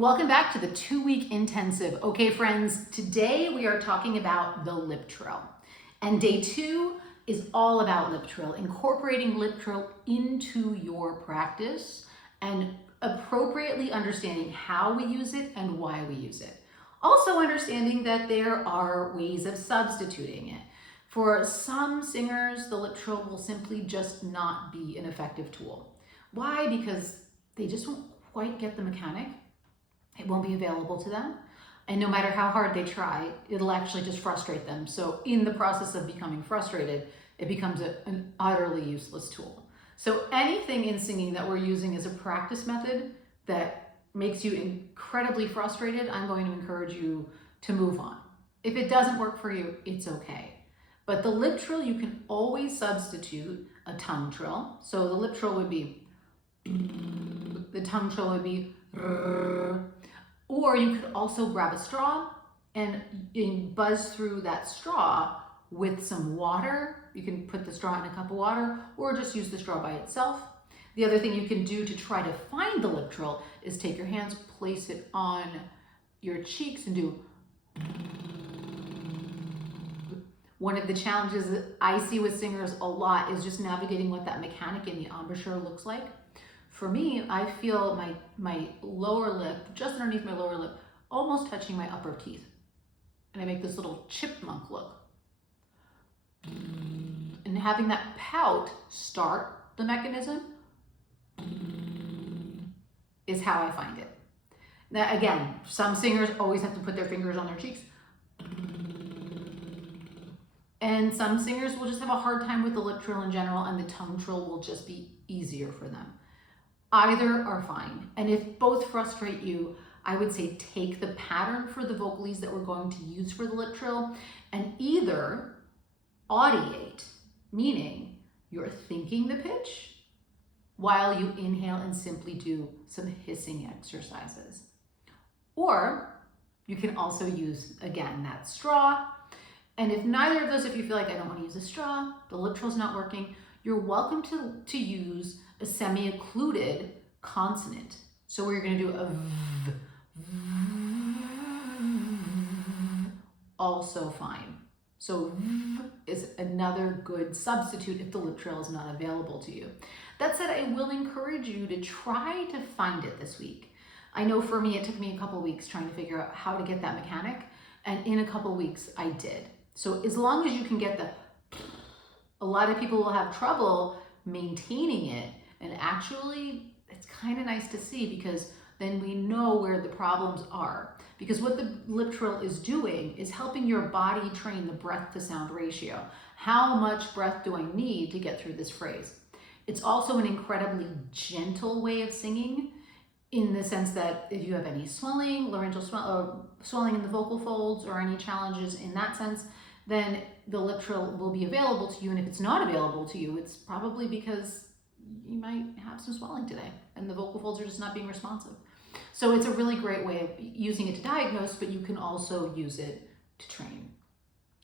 Welcome back to the 2-week intensive. Okay, friends, today we are talking about the lip trill. And day 2 is all about lip trill, incorporating lip trill into your practice and appropriately understanding how we use it and why we use it. Also understanding that there are ways of substituting it. For some singers, the lip trill will simply just not be an effective tool. Why? Because they just won't quite get the mechanic. It won't be available to them. And no matter how hard they try, it'll actually just frustrate them. So in the process of becoming frustrated, it becomes an utterly useless tool. So anything in singing that we're using as a practice method that makes you incredibly frustrated, I'm going to encourage you to move on. If it doesn't work for you, it's okay. But the lip trill, you can always substitute a tongue trill. So the lip trill would be, the tongue trill would be, or you could also grab a straw and buzz through that straw with some water. You can put the straw in a cup of water or just use the straw by itself. The other thing you can do to try to find the lip trill is take your hands, place it on your cheeks and do. One of the challenges that I see with singers a lot is just navigating what that mechanic in the embouchure looks like. For me, I feel my lower lip, just underneath my lower lip, almost touching my upper teeth. And I make this little chipmunk look. And having that pout start the mechanism is how I find it. Now again, some singers always have to put their fingers on their cheeks. And some singers will just have a hard time with the lip trill in general, and the tongue trill will just be easier for them. Either are fine. And if both frustrate you, I would say take the pattern for the vocalies that we're going to use for the lip trill and either audiate, meaning you're thinking the pitch while you inhale and simply do some hissing exercises. Or you can also use, again, that straw. And if neither of those, if you feel like I don't want to use a straw, the lip trill's not working, you're welcome to use a semi-occluded consonant. So we're going to do a v, also fine. So v is another good substitute if the lip trill is not available to you. That said, I will encourage you to try to find it this week. I know for me, it took me a couple weeks trying to figure out how to get that mechanic. And in a couple weeks, I did. So as long as you can get a lot of people will have trouble maintaining it. And actually, it's kind of nice to see because then we know where the problems are. Because what the lip trill is doing is helping your body train the breath to sound ratio. How much breath do I need to get through this phrase? It's also an incredibly gentle way of singing in the sense that if you have any swelling, laryngeal swelling in the vocal folds or any challenges in that sense, then the lip trill will be available to you. And if it's not available to you, it's probably because you might have some swelling today and the vocal folds are just not being responsive. So it's a really great way of using it to diagnose, but you can also use it to train.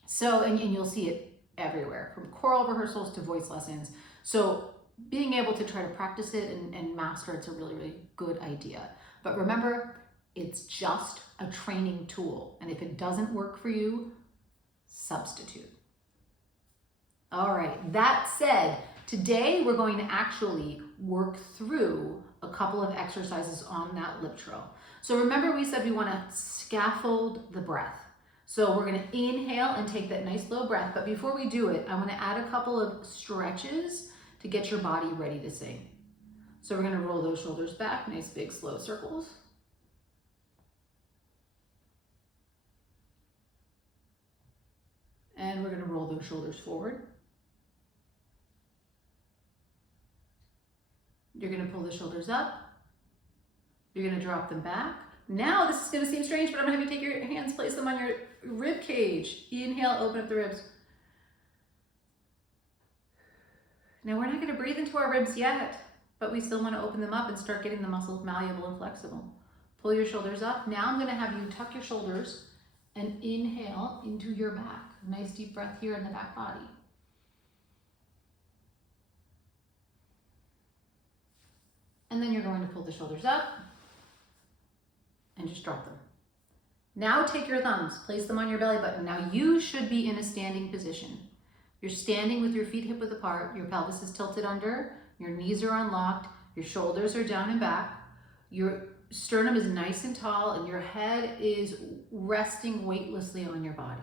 So, and you'll see it everywhere from choral rehearsals to voice lessons. So being able to try to practice it and master it's a really, really good idea. But remember, it's just a training tool. And if it doesn't work for you, substitute. All right, that said, today we're going to actually work through a couple of exercises on that lip trill. So remember we said we want to scaffold the breath. So we're going to inhale and take that nice low breath. But before we do it, I want to add a couple of stretches to get your body ready to sing. So we're going to roll those shoulders back, nice big slow circles. And we're going to roll those shoulders forward. You're going to pull the shoulders up. You're going to drop them back. Now this is going to seem strange, but I'm going to have you take your hands, place them on your rib cage. Inhale, open up the ribs. Now we're not going to breathe into our ribs yet, but we still want to open them up and start getting the muscles malleable and flexible. Pull your shoulders up. Now I'm going to have you tuck your shoulders and inhale into your back. Nice deep breath here in the back body. And then you're going to pull the shoulders up and just drop them. Now take your thumbs, place them on your belly button. Now you should be in a standing position. You're standing with your feet hip width apart, your pelvis is tilted under, your knees are unlocked, your shoulders are down and back, your sternum is nice and tall, and your head is resting weightlessly on your body.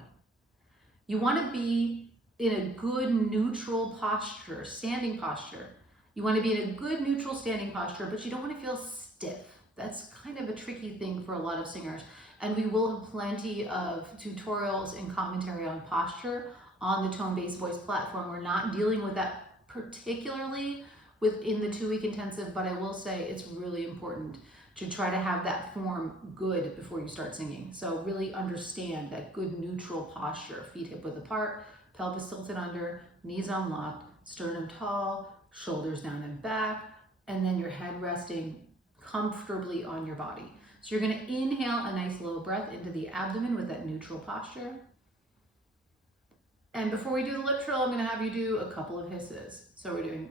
You want to be in a good neutral posture, standing posture. You want to be in a good neutral standing posture, but you don't want to feel stiff. That's kind of a tricky thing for a lot of singers. And we will have plenty of tutorials and commentary on posture on the Tone-Based Voice platform. We're not dealing with that particularly within the 2-week intensive, but I will say it's really important to try to have that form good before you start singing. So really understand that good neutral posture, feet hip width apart, pelvis tilted under, knees unlocked, sternum tall, shoulders down and back, and then your head resting comfortably on your body. So you're going to inhale a nice low breath into the abdomen with that neutral posture. And before we do the lip trill, I'm going to have you do a couple of hisses. So we're doing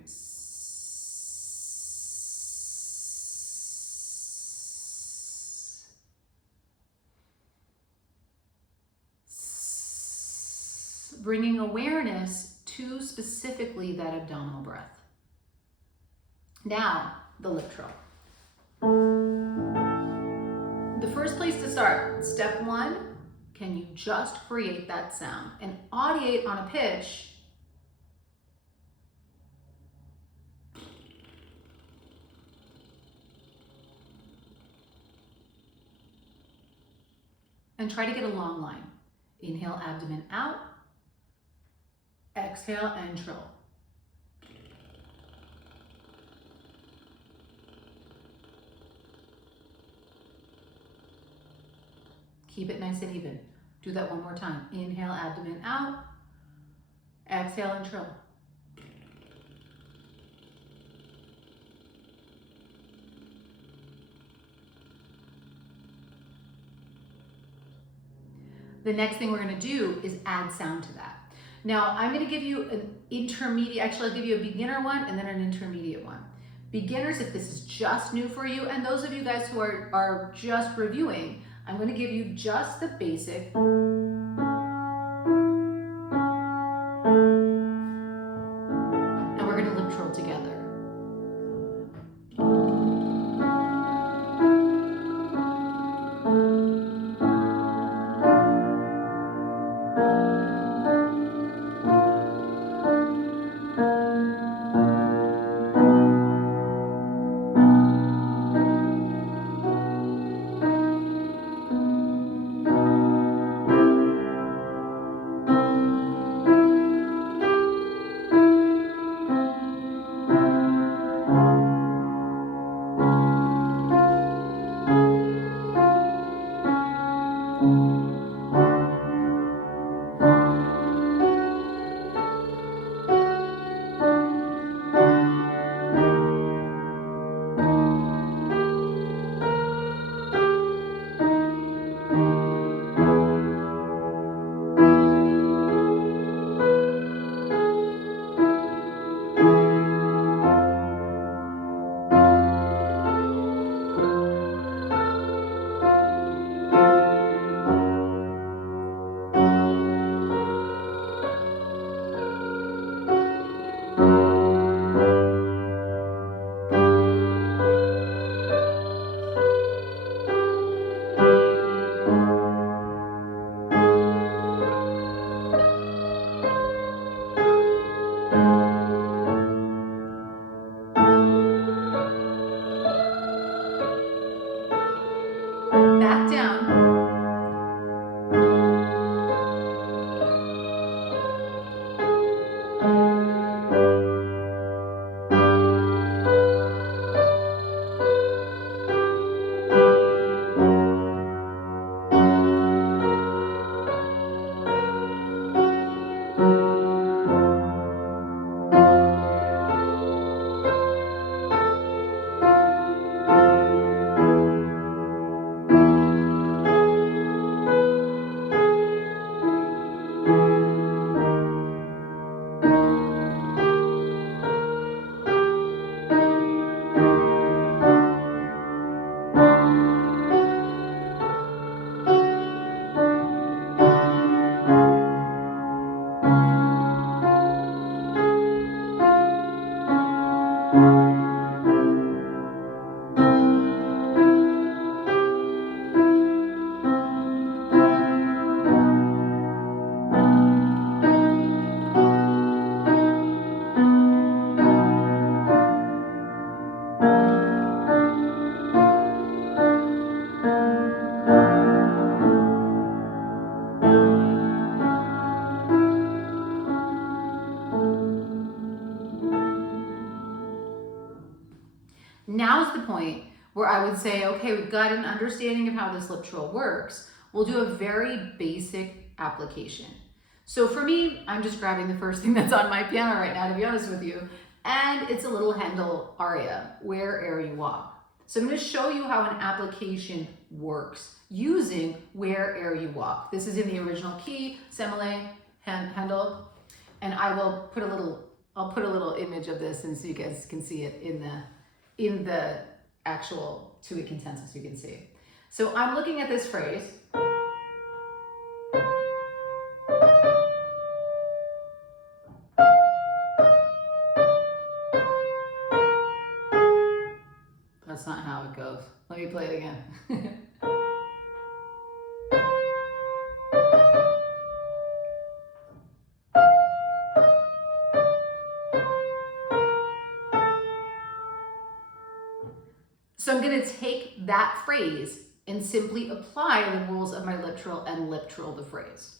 bringing awareness to specifically that abdominal breath. Now, the lip trill. The first place to start, step 1, can you just create that sound and audiate on a pitch and try to get a long line. Inhale, abdomen out, exhale and trill. Keep it nice and even. Do that one more time. Inhale, abdomen out. Exhale and trill. The next thing we're going to do is add sound to that. Now, I'm going to give you an intermediate, actually I'll give you a beginner one and then an intermediate one. Beginners, if this is just new for you, and those of you guys who are just reviewing, I'm going to give you just the basic. And we're going to lip trill together. Now's the point where I would say, okay, we've got an understanding of how this lip trill works. We'll do a very basic application. So for me, I'm just grabbing the first thing that's on my piano right now, to be honest with you, and it's a little Handel aria, Where'er You Walk. So I'm going to show you how an application works using Where'er You Walk. This is in the original key, Semele, Handel, and I'll put a little image of this, and so you guys can see it in the actual two-week consensus. You can see. So I'm looking at this phrase. That's not how it goes. Let me play it again. So I'm going to take that phrase and simply apply the rules of my lip trill and lip trill the phrase.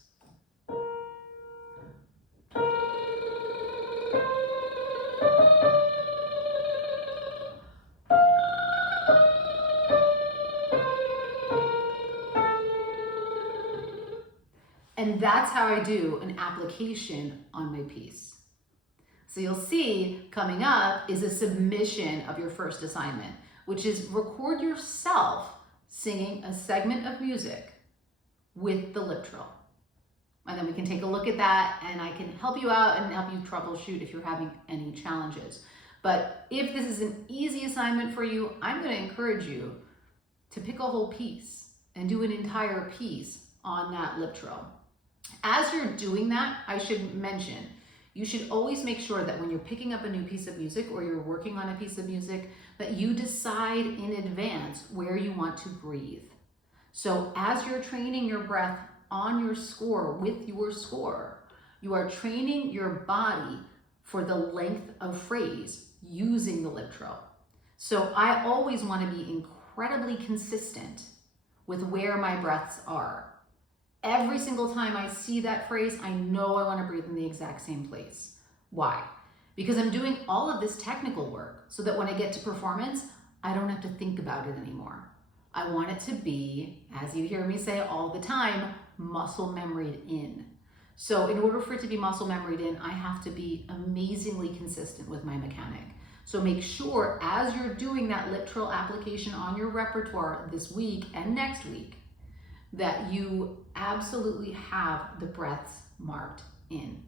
And that's how I do an application on my piece. So you'll see coming up is a submission of your first assignment, which is record yourself singing a segment of music with the lip trill. And then we can take a look at that, and I can help you out and help you troubleshoot if you're having any challenges. But if this is an easy assignment for you, I'm going to encourage you to pick a whole piece and do an entire piece on that lip trill. As you're doing that, I should mention, you should always make sure that when you're picking up a new piece of music or you're working on a piece of music, that you decide in advance where you want to breathe. So as you're training your breath on your score, with your score, you are training your body for the length of phrase using the lip trill. So I always want to be incredibly consistent with where my breaths are. Every single time I see that phrase, I know I want to breathe in the exact same place. Why? Because I'm doing all of this technical work so that when I get to performance, I don't have to think about it anymore. I want it to be, as you hear me say all the time, muscle memoried in. So in order for it to be muscle memoried in, I have to be amazingly consistent with my mechanic. So make sure as you're doing that lip trill application on your repertoire this week and next week, that you absolutely have the breaths marked in.